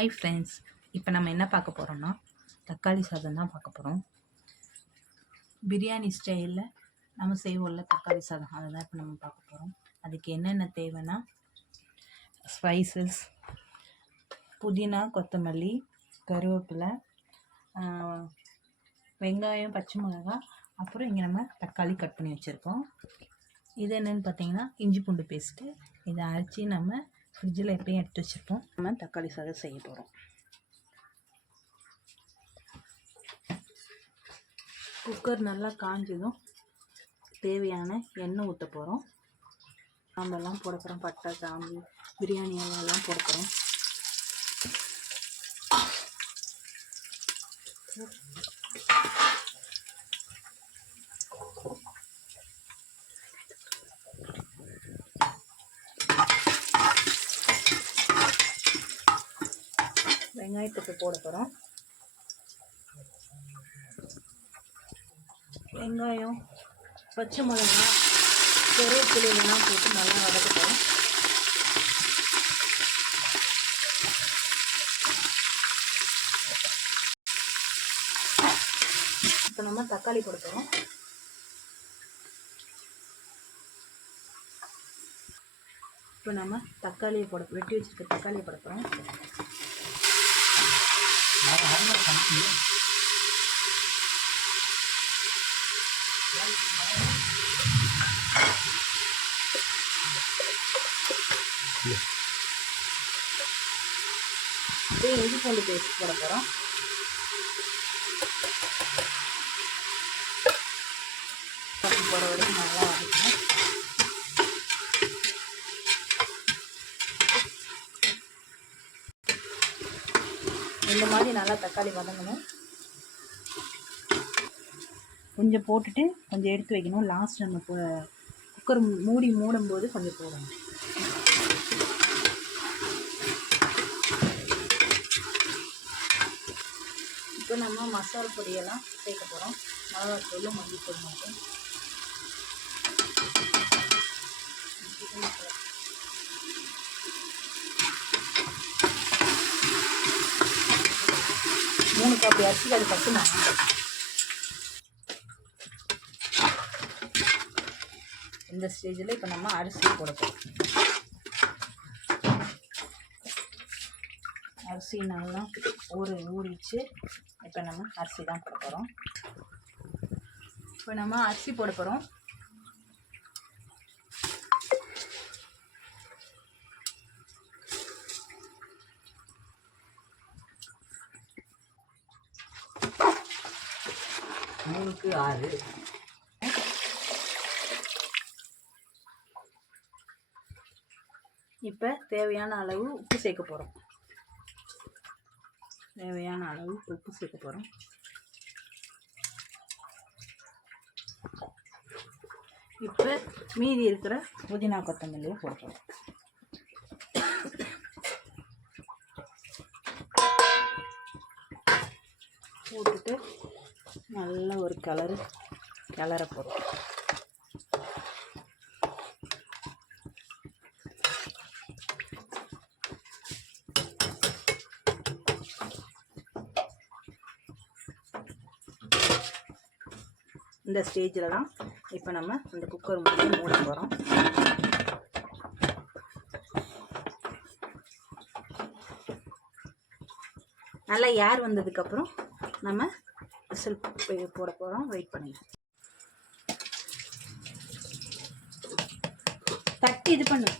Hi friends, இப்போ நம்ம என்ன பார்க்க போகிறோம்னா தக்காளி சாதம் தான் பார்க்க போகிறோம். பிரியாணி ஸ்டைலில் நம்ம செய்வோம்ல தக்காளி சாதம், அதை தான் இப்போ நம்ம பார்க்க போகிறோம். அதுக்கு என்னென்ன தேவைன்னா ஸ்பைசஸ், புதினா, கொத்தமல்லி, கருவேப்பிலை, வெங்காயம், பச்சை மிளகாய், அப்புறம் இங்கே நம்ம தக்காளி கட் பண்ணி வச்சுருக்கோம். இது என்னென்னு பார்த்தீங்கன்னா இஞ்சி பூண்டு பேஸ்ட்டு. இதை அரைச்சி நம்ம ஃப்ரிட்ஜில் எப்பயும் எடுத்து வச்சுருப்போம். நம்ம தக்காளி சாதம் செய்ய போகிறோம். குக்கர் நல்லா காஞ்சதும் தேவையான எண்ணெய் ஊற்ற போகிறோம். நாமெல்லாம் போட போகிறோம். பட்டை, கிராம்பு, பிரியாணி எல்லாம் போட போகிறோம். வெங்காயத்துக்கு போட போகிறோம். வெங்காயம், பச்சை மிளகாய், கருவேப்பிலையெல்லாம் போட்டு நல்லா வதக்கணும். இப்போ நம்ம தக்காளி போட போகிறோம். இப்போ நம்ம தக்காளியை வெட்டி வச்சுருக்க தக்காளியை போட போகிறோம். இஞ்சி பூண்டு பேஸ்ட் போட போகிறோம். போகிற வரைக்கும் நல்லா வதக்கணும். இந்த மாதிரி நல்லா தக்காளி வதங்கணும். கொஞ்சம் போட்டுட்டு கொஞ்சம் எடுத்து வைக்கணும். லாஸ்ட் நம்ம குக்கர் மூடும்போது கொஞ்சம் போடணும். இப்போ நம்ம மசாலா பொடியெல்லாம் சேர்க்க போகிறோம். மிளகாத்தூள், மல்லித்தூள் மட்டும். மூணு காப்பி அரிசி அது பசுமா. இந்த ஸ்டேஜில் இப்போ நம்ம அரிசி போட போகிறோம். அரிசி நல்லா ஊறிச்சு. இப்போ நம்ம அரிசி தான் போட போகிறோம். இப்போ நம்ம அரிசி போட போகிறோம். மூணுக்கு 6. இப்போ தேவையான அளவு உப்பு சேர்க்க போகிறோம். தேவையான அளவு உப்பு சேர்க்க போகிறோம். இப்போ மீதி இருக்கிற புதினா, கொத்தமல்லியை போடுறோம். போட்டுட்டு நல்ல ஒரு கிளற போகிறோம். இந்த ஸ்டேஜில் தான் இப்போ நம்ம இந்த குக்கர் மூட போகிறோம். நல்லா ஏர் வந்ததுக்கப்புறம் நம்ம விசில் போட போகிறோம். வெயிட் பண்ணி தட்டி இது பண்ணு.